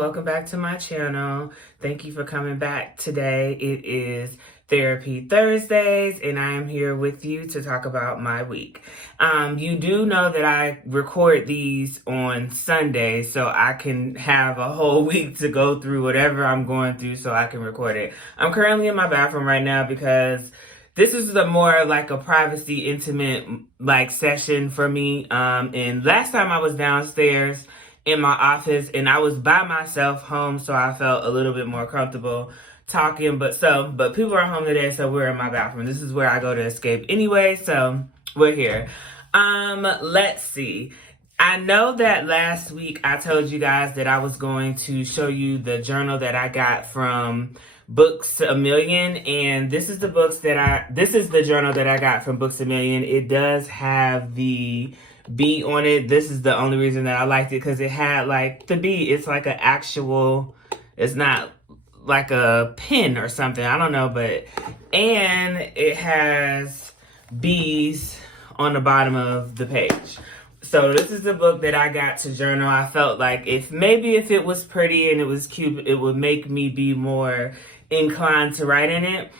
welcome back to my channel. Thank you for coming back today. It is Therapy Thursdays and I am here with you to talk about my week. You do know that I record these on Sunday so I can have a whole week to go through whatever I'm going through so I can record it. I'm currently in my bathroom right now because this is a more like a privacy, intimate like session for me. And last time I was downstairs in my office and I was by myself home, so I felt a little bit more comfortable talking. But people are home today, so we're in my bathroom. This is where I go to escape anyway, so we're here. Let's see. I know that last week I told you guys that I was going to show you the journal that I got from Books A Million, and this is the journal that I got from Books A Million. It does have the bee on it. This is the only reason that I liked it, because it had like the bee. It's like an actual, it's not like a pin or something, I don't know, and it has bees on the bottom of the page. So this is the book that I got to journal. I felt like if it was pretty and it was cute, it would make me be more inclined to write in it.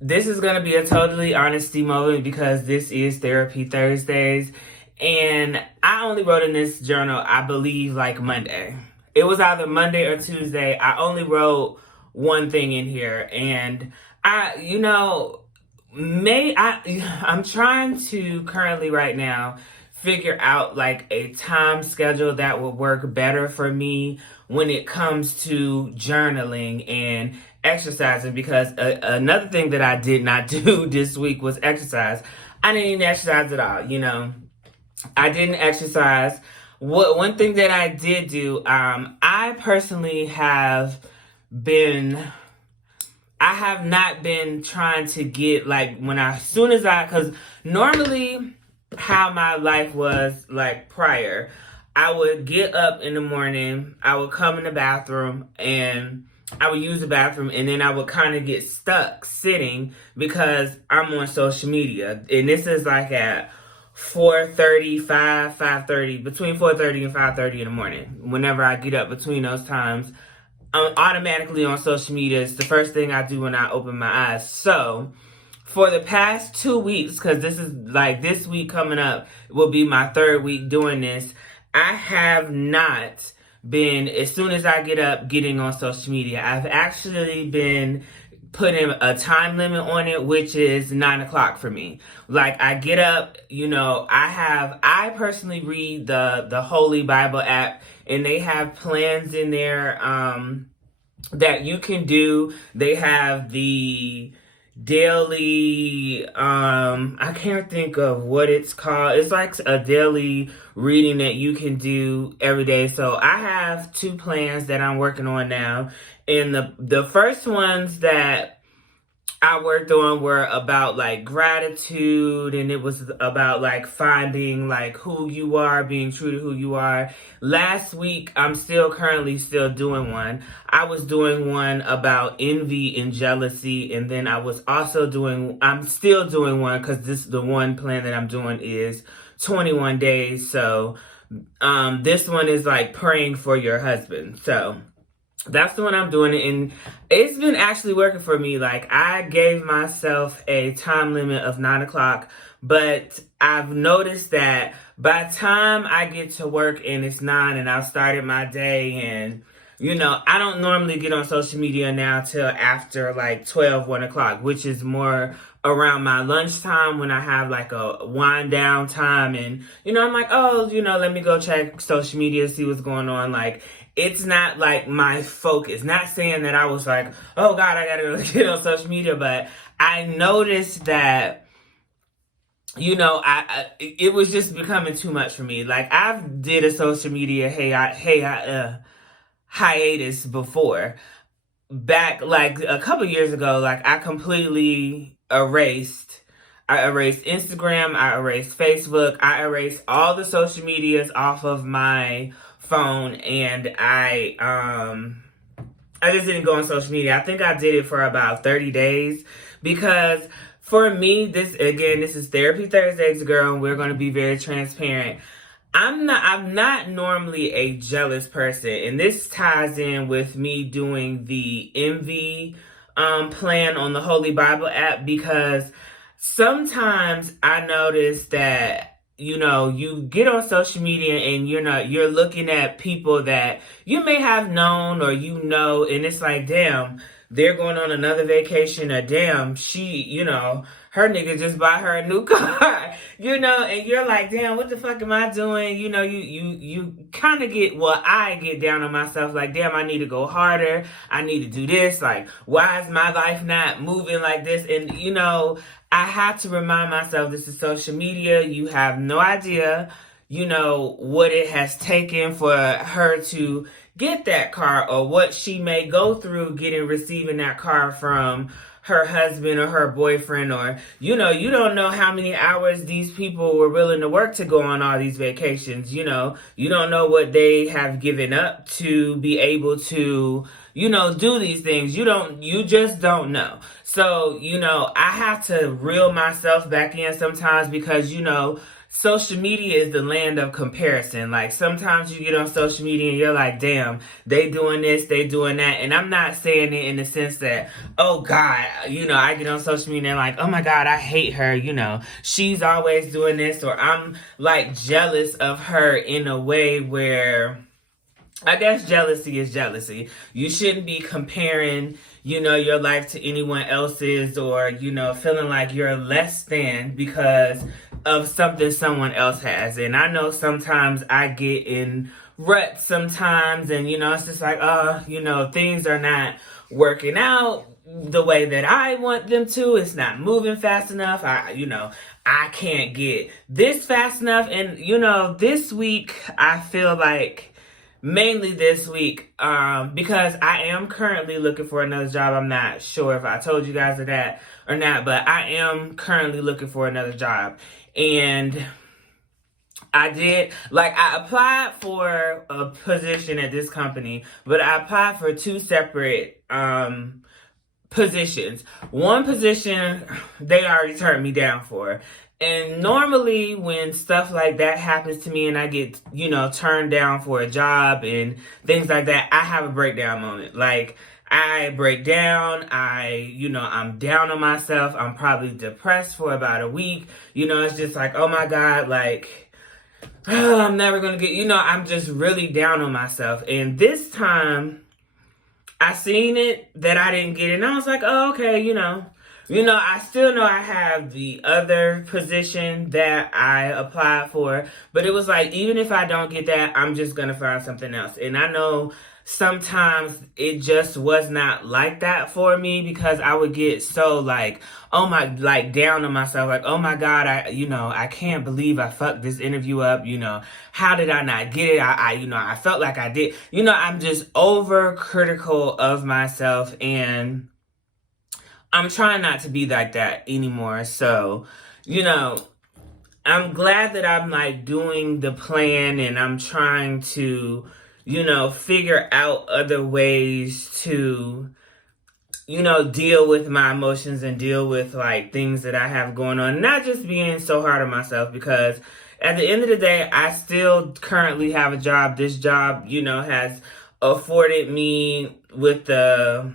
This is going to be a totally honesty moment because this is Therapy Thursdays. And I only wrote in this journal, I believe, like Monday. It was either Monday or Tuesday. I only wrote one thing in here. And I'm trying to currently right now figure out like a time schedule that will work better for me when it comes to journaling and exercising, because another thing that I did not do this week was exercise. I didn't even exercise at all, I didn't exercise. One thing that I did do, I personally have not been trying to get like because normally how my life was like prior, I would get up in the morning, I would come in the bathroom and I would use the bathroom, and then I would kind of get stuck sitting because I'm on social media. And this is like at 5:30, between 4:30 and 5:30 in the morning. Whenever I get up between those times, I'm automatically on social media. It's the first thing I do when I open my eyes. So for the past 2 weeks, because this is like this week coming up will be my third week doing this, I have not been, as soon as I get up, getting on social media. I've actually been putting a time limit on it, which is 9 o'clock for me. Like I get up, I personally read the Holy Bible app, and they have plans in there that you can do. They have the daily, I can't think of what it's called. It's like a daily reading that you can do every day. So I have 2 plans that I'm working on now. And the first ones that I worked on were about like gratitude, and it was about like finding like who you are, being true to who you are. Last week, I'm currently still doing one. I was doing one about envy and jealousy, and then I'm still doing one because the one plan that I'm doing is 21 days. So this one is like praying for your husband. So that's the one I'm doing, and it's been actually working for me. Like I gave myself a time limit of 9 o'clock, but I've noticed that by the time I get to work and it's 9 and I've started my day, and I don't normally get on social media now till after like 1 o'clock, which is more around my lunchtime when I have like a wind down time. And, I'm like, let me go check social media, see what's going on. Like, it's not like my focus. Not saying that I was like, oh God, I gotta get on social media, but I noticed that, it was just becoming too much for me. Like I've did a social media hiatus before. Back like a couple years ago, like I completely erased Instagram, I erased Facebook, I erased all the social medias off of my phone, and I just didn't go on social media. I think I did it for about 30 days because for me, this is Therapy Thursdays, girl, and we're going to be very transparent. I'm not normally a jealous person, and this ties in with me doing the envy plan on the Holy Bible app, because sometimes I notice that, you know, you get on social media and you're looking at people that you may have known or you know, and it's like, damn, they're going on another vacation, or damn, she, you know, her nigga just bought her a new car, you know, and you're like, damn, what the fuck am I doing? You know, you kind of get, well, I get down on myself, like, damn, I need to go harder. I need to do this. Like, why is my life not moving like this? And, you know, I have to remind myself, this is social media. You have no idea, you know, what it has taken for her to get that car, or what she may go through receiving that car from her husband or her boyfriend, or, you know, you don't know how many hours these people were willing to work to go on all these vacations. You know, you don't know what they have given up to be able to, you know, do these things. You just don't know. So, you know, I have to reel myself back in sometimes, because, you know, social media is the land of comparison. Like, sometimes you get on social media and you're like, damn, they doing this, they doing that. And I'm not saying it in the sense that, oh God, you know, I get on social media and like, oh my God, I hate her, you know, she's always doing this, or I'm like jealous of her in a way where, I guess jealousy is jealousy. You shouldn't be comparing, you know, your life to anyone else's, or, you know, feeling like you're less than because of something someone else has. And I know sometimes I get in ruts sometimes, and, you know, it's just like, you know, things are not working out the way that I want them to. It's not moving fast enough. I can't get this fast enough. And, you know, this week, I feel like, mainly this week, because I am currently looking for another job. I'm not sure if I told you guys of that or not, but I am currently looking for another job. And I applied for a position at this company, but I applied for two separate positions. One position, they already turned me down for. And normally when stuff like that happens to me and I get, you know, turned down for a job and things like that, I have a breakdown moment. Like, I break down, I'm down on myself. I'm probably depressed for about a week. You know, it's just like, oh my God, like, I'm never going to get, you know, I'm just really down on myself. And this time, I seen it that I didn't get it, and I was like, oh, okay, you know, I still know I have the other position that I applied for, but it was like, even if I don't get that, I'm just going to find something else. And I know sometimes it just was not like that for me, because I would get so like, down on myself, like, oh my God, I can't believe I fucked this interview up. You know, how did I not get it? I felt like I did. You know, I'm just over critical of myself, and I'm trying not to be like that anymore. So, you know, I'm glad that I'm like doing the plan, and I'm trying to, you know, figure out other ways to, you know, deal with my emotions and deal with like things that I have going on. Not just being so hard on myself, because at the end of the day, I still currently have a job. This job, you know, has afforded me with the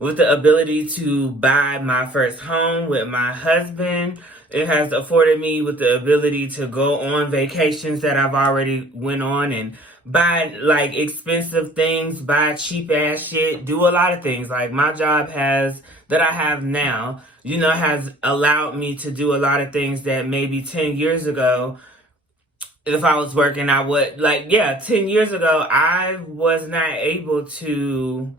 ability to buy my first home with my husband. It has afforded me with the ability to go on vacations that I've already went on, and buy like expensive things, buy cheap ass shit, do a lot of things. Like, my job that I have now, you know, has allowed me to do a lot of things that maybe 10 years ago, if I was working, I would, 10 years ago, I was not able to.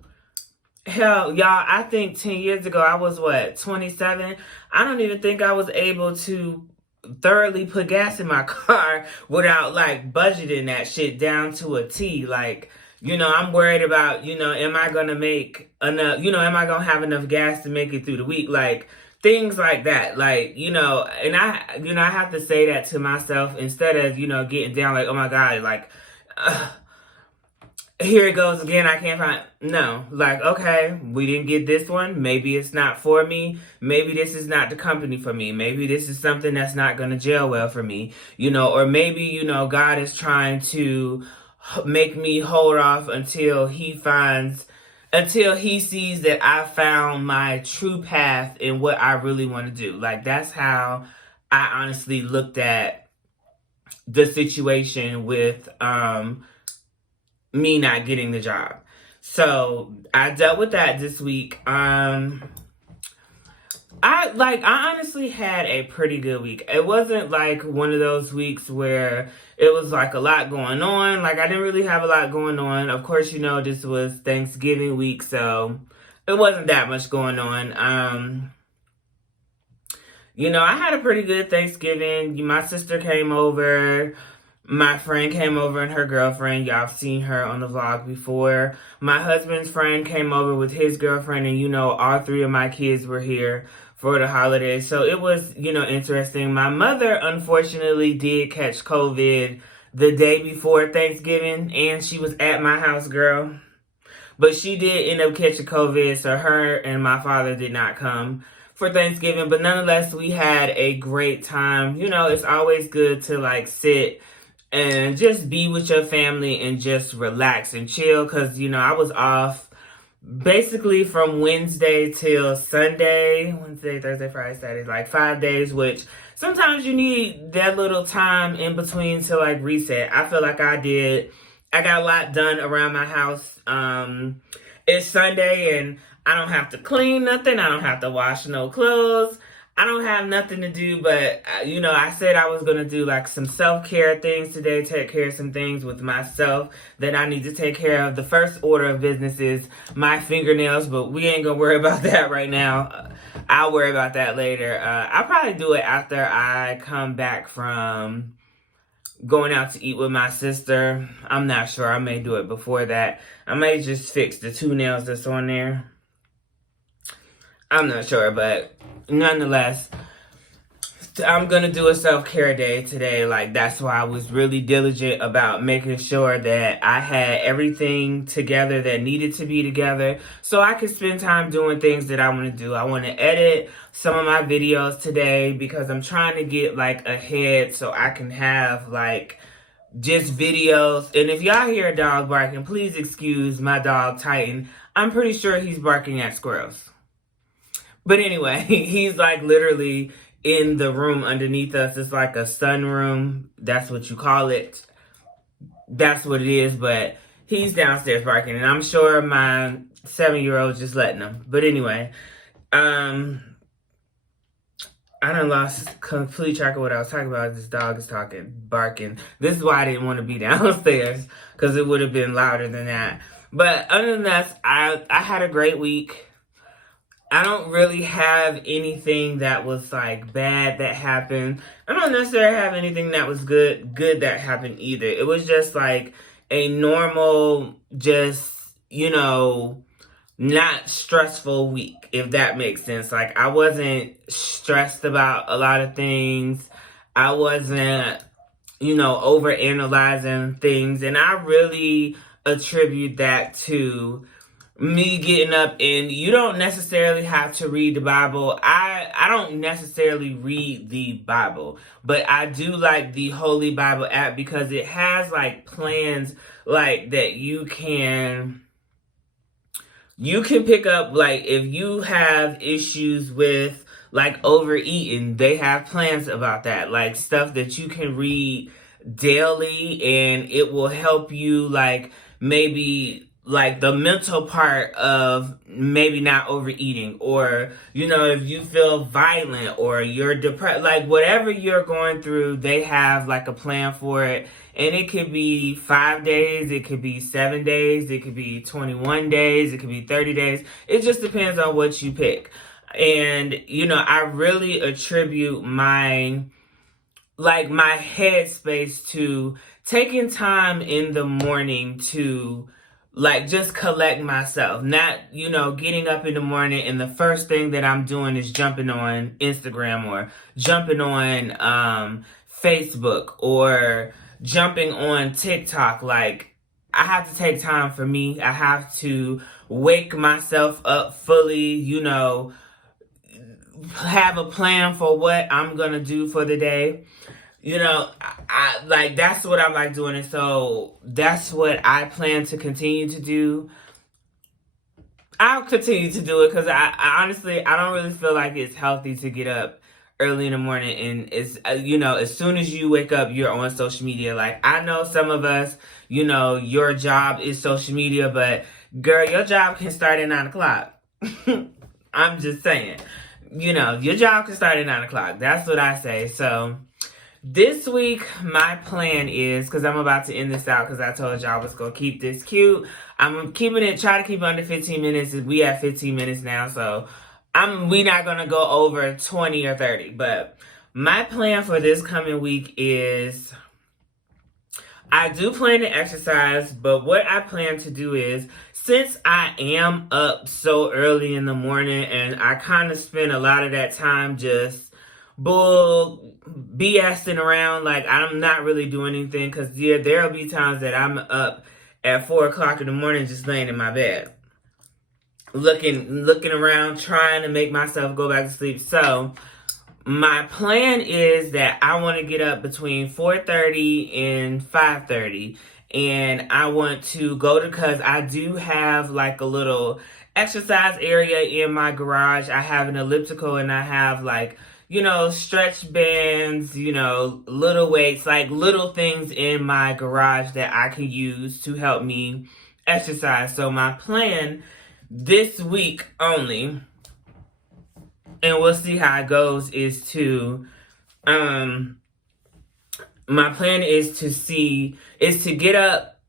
Hell, y'all, I think 10 years ago, I was 27? I don't even think I was able to thoroughly put gas in my car without like budgeting that shit down to a T. Like, you know, I'm worried about, you know, am I going to make enough, you know, am I going to have enough gas to make it through the week? Like, things like that. Like, you know, and I have to say that to myself instead of, you know, getting down like, oh my God, like, here it goes again. I can't find. No, like, okay, we didn't get this one. Maybe it's not for me. Maybe this is not the company for me. Maybe this is something that's not going to gel well for me, or maybe, God is trying to make me hold off until until he sees that I found my true path in what I really want to do. Like, that's how I honestly looked at the situation with, me not getting the job. So I dealt with that this week. I honestly had a pretty good week. It wasn't like one of those weeks where it was like a lot going on. Like, I didn't really have a lot going on. Of course, this was Thanksgiving week, so it wasn't that much going on. I had a pretty good Thanksgiving. My sister came over. My friend came over and her girlfriend. Y'all have seen her on the vlog before. My husband's friend came over with his girlfriend, and all three of my kids were here for the holidays. So it was, interesting. My mother, unfortunately, did catch COVID the day before Thanksgiving, and she was at my house, girl. But she did end up catching COVID, so her and my father did not come for Thanksgiving. But nonetheless, we had a great time. It's always good to like sit and just be with your family and just relax and chill, because I was off basically from Wednesday till Sunday. Wednesday, Thursday, Friday, Saturday, like 5 days, which sometimes you need that little time in between to like reset. I feel like I did. I got a lot done around my house. It's Sunday and I don't have to clean nothing. I don't have to wash no clothes. I don't have nothing to do, but, I said I was going to do like some self-care things today, take care of some things with myself that I need to take care of. The first order of business is my fingernails, but we ain't going to worry about that right now. I'll worry about that later. I'll probably do it after I come back from going out to eat with my sister. I'm not sure. I may do it before that. I may just fix the 2 nails that's on there. I'm not sure, but nonetheless, I'm going to do a self-care day today. Like, that's why I was really diligent about making sure that I had everything together that needed to be together so I could spend time doing things that I want to do. I want to edit some of my videos today because I'm trying to get like ahead so I can have like just videos. And if y'all hear a dog barking, please excuse my dog Titan. I'm pretty sure he's barking at squirrels. But anyway, he's like literally in the room underneath us. It's like a sunroom. That's what you call it. That's what it is. But he's downstairs barking. And I'm sure my 7-year-old just letting him. But anyway, I done lost complete track of what I was talking about. This dog is barking. This is why I didn't want to be downstairs, because it would have been louder than that. But other than that, I had a great week. I don't really have anything that was like bad that happened. I don't necessarily have anything that was good that happened either. It was just like a normal, just, not stressful week, if that makes sense. Like, I wasn't stressed about a lot of things. I wasn't, overanalyzing things. And I really attribute that to me getting up. And you don't necessarily have to read the Bible. I don't necessarily read the Bible, but I do like the Holy Bible app because it has like plans like that you can pick up. Like, if you have issues with like overeating, they have plans about that, like stuff that you can read daily, and it will help you like maybe like the mental part of maybe not overeating, or, if you feel violent or you're depressed, like whatever you're going through, they have like a plan for it. And it could be 5 days, it could be 7 days, it could be 21 days, it could be 30 days. It just depends on what you pick. And, I really attribute my headspace to taking time in the morning to like just collect myself, not, getting up in the morning and the first thing that I'm doing is jumping on Instagram or jumping on Facebook or jumping on TikTok. Like, I have to take time for me. I have to wake myself up fully, you know, have a plan for what I'm gonna do for the day. You know, I like, that's what I like doing, and so that's what I plan to continue to do. I'll continue to do it because I honestly, I don't really feel like it's healthy to get up early in the morning, and it's you know, as soon as you wake up, you're on social media. Like, I know some of us, you know, your job is social media, but girl, your job can start at 9 o'clock. I'm just saying, you know, your job can start at 9 o'clock. That's what I say. So this week, my plan is, because I'm about to end this out because I told y'all I was going to keep this cute. I'm keeping it, try to keep it under 15 minutes. We at 15 minutes now, so we not going to go over 20 or 30. But my plan for this coming week is, I do plan to exercise, but what I plan to do is, since I am up so early in the morning and I kind of spend a lot of that time just BSing around, like I'm not really doing anything, because there'll be times that I'm up at 4 o'clock in the morning just laying in my bed looking around, trying to make myself go back to sleep. So my plan is that I want to get up between 4:30 and 5:30, and I want to go to, because I do have like a little exercise area in my garage. I have an elliptical, and I have, like, you know, stretch bands, you know, little weights, like little things in my garage that I can use to help me exercise. So my plan this week only, and we'll see how it goes, is to, my plan is to get up.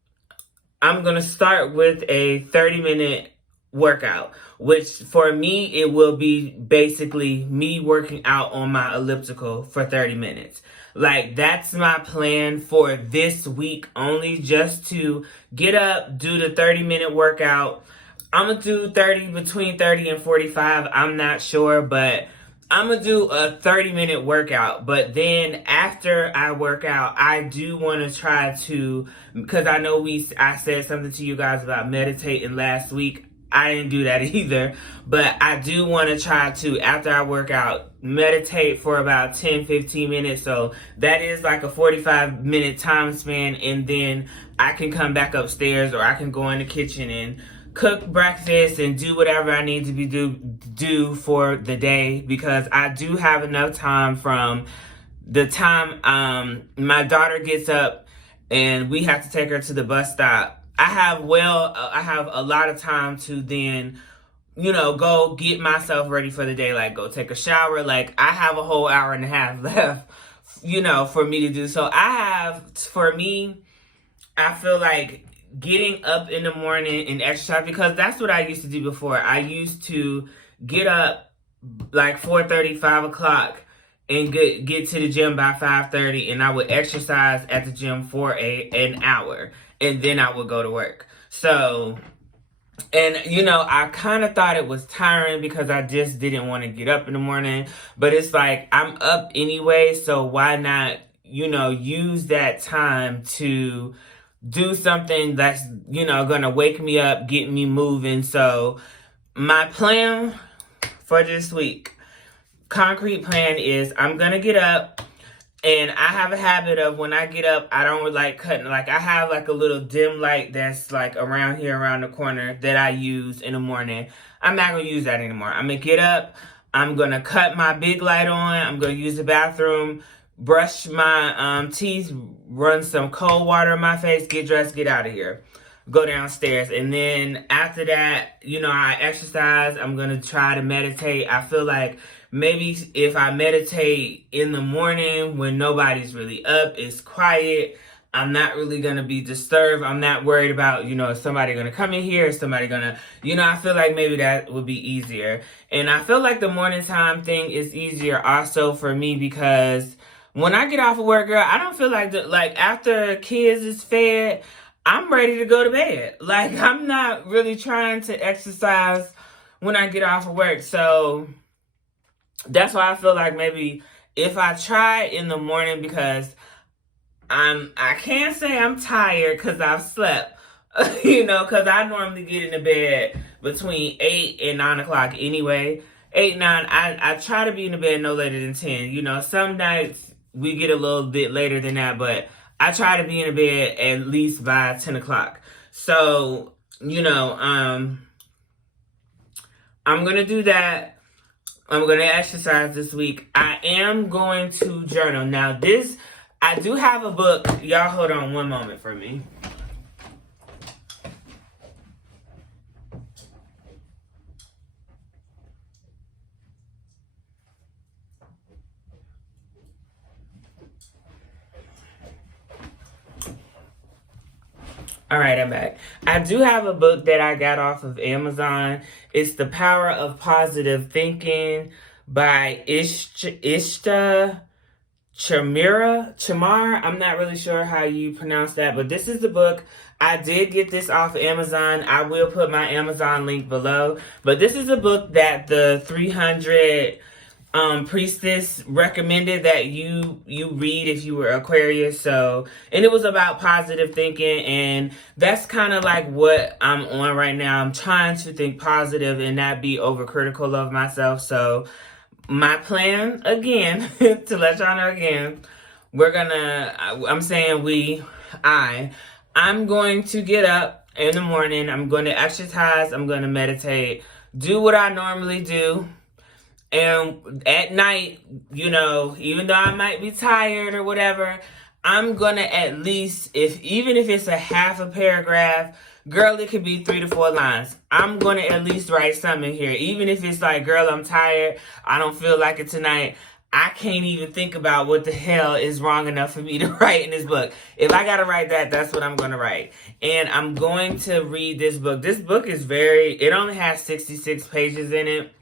I'm going to start with a 30-minute workout, which for me, it will be basically me working out on my elliptical for 30 minutes. Like, that's my plan for this week only, just to get up, do the 30-minute workout. I'm going to do between 30 and 45. I'm not sure, but I'm going to do a 30-minute workout. But then after I work out, I do want to try to, because I know I said something to you guys about meditating last week. I didn't do that either, but I do want to try to, after I work out, meditate for about 10-15 minutes. So that is like a 45-minute time span, and then I can come back upstairs, or I can go in the kitchen and cook breakfast and do whatever I need to do for the day, because I do have enough time from the time my daughter gets up and we have to take her to the bus stop. I have a lot of time to then, you know, go get myself ready for the day, like go take a shower. Like, I have a whole hour and a half left, you know, for me to do. So for me, I feel like getting up in the morning and exercise, because that's what I used to do before. I used to get up like 4:30, 5 o'clock and get to the gym by 5:30, and I would exercise at the gym for an hour, and then I would go to work. So, and you know, I kind of thought it was tiring because I just didn't want to get up in the morning, but it's like, I'm up anyway, so why not, you know, use that time to do something that's, you know, gonna wake me up, get me moving. So my plan for this week, concrete plan, is I'm gonna get up, and I have a habit of, when I get up, I don't like cutting. Like, I have like a little dim light that's like around here, around the corner, that I use in the morning. I'm not gonna use that anymore. I'm gonna get up, I'm gonna cut my big light on, I'm gonna use the bathroom, brush my teeth, run some cold water in my face, get dressed, get out of here, go downstairs. And then after that, you know, I exercise. I'm going to try to meditate. I feel like maybe if I meditate in the morning when nobody's really up, it's quiet, I'm not really going to be disturbed. I'm not worried about, you know, is somebody going to come in here? Is somebody going to, you know, I feel like maybe that would be easier. And I feel like the morning time thing is easier also for me, because when I get off of work, girl, I don't feel like, after kids is fed, I'm ready to go to bed. Like, I'm not really trying to exercise when I get off of work. So that's why I feel like maybe if I try in the morning, because I can't say I'm tired because I've slept, you know, because I normally get into bed between 8 and 9 o'clock anyway. 8, 9, I try to be in the bed no later than 10. You know, some nights we get a little bit later than that, but I try to be in the bed at least by 10 o'clock. So, you know, I'm going to do that. I'm going to exercise this week. I am going to journal. Now, I do have a book. Y'all hold on one moment for me. All right, I'm back. I do have a book that I got off of Amazon. It's The Power of Positive Thinking by Ishta Chamar. I'm not really sure how you pronounce that, but this is the book. I did get this off of Amazon. I will put my Amazon link below. But this is a book that the 300 priestess recommended that you read if you were Aquarius. So, and it was about positive thinking, and that's kind of like what I'm on right now. I'm trying to think positive and not be overcritical of myself. So my plan, again, to let y'all know again, I'm going to get up in the morning. I'm going to exercise. I'm going to meditate, do what I normally do. And at night, you know, even though I might be tired or whatever, I'm going to at least, even if it's a half a paragraph, girl, it could be 3 to 4 lines. I'm going to at least write something here. Even if it's like, girl, I'm tired, I don't feel like it tonight, I can't even think about what the hell is wrong enough for me to write in this book. If I got to write that, that's what I'm going to write. And I'm going to read this book. This book is it only has 66 pages in it.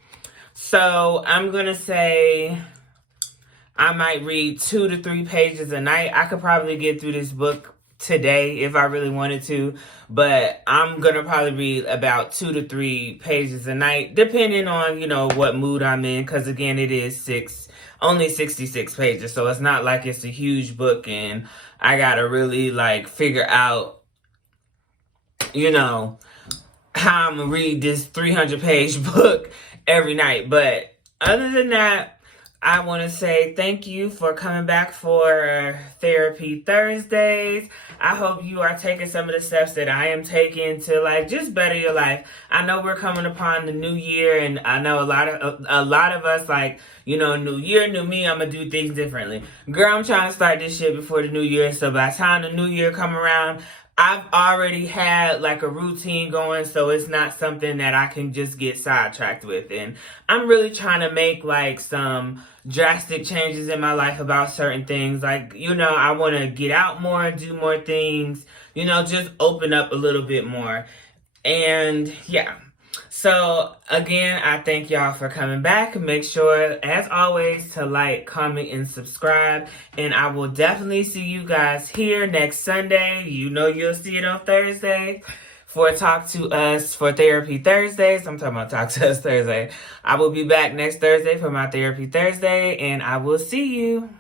So I'm going to say I might read 2 to 3 pages a night. I could probably get through this book today if I really wanted to. But I'm going to probably read about 2 to 3 pages a night, depending on, you know, what mood I'm in. Because, again, it is only 66 pages. So it's not like it's a huge book and I got to really, like, figure out, you know, how I'm going to read this 300-page book every night. But other than that, I want to say thank you for coming back for Therapy Thursdays. I hope you are taking some of the steps that I am taking to, like, just better your life. I know we're coming upon the new year, and I know a lot of us, like, you know, new year, new me, I'm gonna do things differently. Girl, I'm trying to start this shit before the new year, so by the time the new year come around, I've already had like a routine going, so it's not something that I can just get sidetracked with. And I'm really trying to make like some drastic changes in my life about certain things. Like, you know, I want to get out more, do more things, you know, just open up a little bit more. And yeah. So, again, I thank y'all for coming back. Make sure, as always, to like, comment, and subscribe. And I will definitely see you guys here next Sunday. You know you'll see it on Thursday for Talk to Us for Therapy Thursdays. I'm talking about Talk to Us Thursday. I will be back next Thursday for my Therapy Thursday, and I will see you.